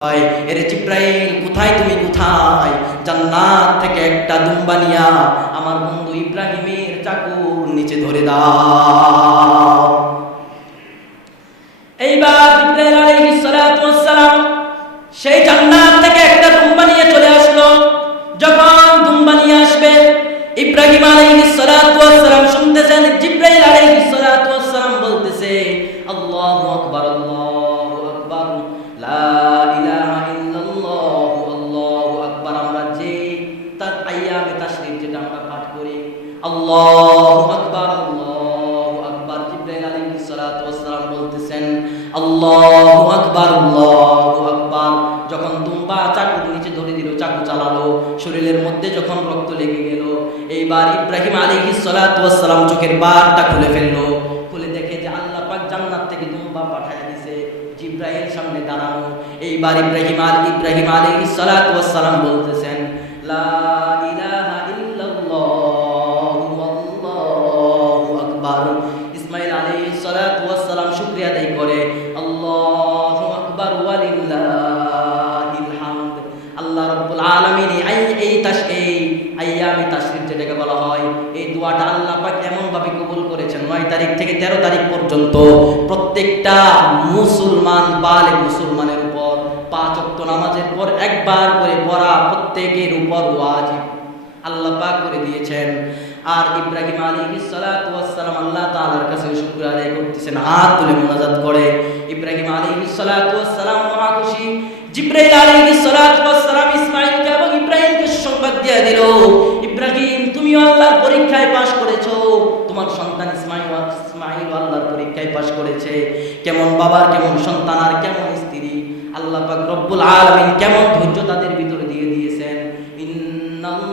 এরে জিব্রাইল, কোথায় তুমি, কোথায়? জান্নাত থেকে একটা দুম্বা নিয়া আমার বন্ধু ইব্রাহিমের চাকুর নিচে ধরে দাও। এইবার জিব্রাইল আলাইহিস সালাতু ওয়াস সালাম সেই জান্নাত থেকে একটা দুম্বা নিয়ে চলে আসলো। যখন দুম্বা নিয়ে আসবে, ইব্রাহিম আলাইহিস সালাতু ওয়াস সালাম শুনতেছেন জিব্রাইল আলাইহিস সালাতু ওয়াস সালাম বলতেছে, আল্লাহু আকবার, আল্লাহু আকবার, লা ইলাহা ইল্লাল্লাহ, আল্লাহু আকবার। আমরা যে তার আইয়ামে তাশরীফ যেটা আমরা পাঠ করি, আল্লাহু আকবার, আল্লাহু আকবার। জিব্রাইল আলাইহিস সালাতু ওয়াস সালাম বলতেছেন, আল্লাহু আকবার, আল্লাহু আকবার। যখন দুম্বা চাকুর নিচে ধরে দিল, চাকু চালালো, শরীরের মধ্যে যখন রক্ত লেগে গেল, এইবার ইব্রাহিম আলাইহিস সালাতু ওয়াস সালাম চোখের বারটা খুলে ফেললো। খুলে দেখে যে আল্লাহ পাক জান্নাত থেকে দুম্বা পাঠায় দিয়েছে, জিব্রাইল সামনে দাঁড়ানো। এইবার ইব্রাহিম আলাইহিস সালাতু ওয়াস সালাম বলতেছেন, লা ইলাহা ইল্লাল্লাহু আল্লাহু আকবার। ইসমাঈল আলাইহিস সালাতু ওয়াস সালাম শুকরিয়া আদায় করে, আল্লাহু আকবার ওয়া লিল্লাহিল হামদ। আল্লাহ রাব্বুল আলামিন এই আইয়ামে তাশরীফ যেটাকে বলা হয়, এই দোয়াটা আল্লাহ পাক এমন ভাবে কবুল করেছেন, 9 তারিখ থেকে 13 তারিখ পর্যন্ত প্রত্যেকটা মুসলমান, বালেগ মুসলমানের উপর 5 ওয়াক্ত নামাজের পর একবার করে পড়া প্রত্যেকের উপর ওয়াজিব আল্লাহ পাক করে দিয়েছেন। আর ইব্রাহিম আলাইহিস সালাতু ওয়াস সালাম আল্লাহ তাআলার কাছে শুকর আদায় করতেছেন, হাত তুলে মুনাজাত করে। ইব্রাহিম আলাইহিস সালাতু ওয়াস সালাম মহা খুশি। জিব্রাইল আলাইহিস সালাতু ওয়াস সালাম ইসমাঈলকে এবং ইব্রাহিমকে সংবাদ দিয়ে দিল, ইব্রাহিম, তুমি আল্লাহর পরীক্ষায় পাশ করেছো, তোমার সন্তান ইসমাঈল আল্লাহর পরীক্ষায় পাশ করেছে। কেমন বাবার কেমন সন্তান আর কেমন স্ত্রী, আল্লাহ পাক রব্বুল আলামিন কেমন ধৈর্য তাদের ভিতরে দিয়ে দিয়েছেন। ইন্নাল্লাহ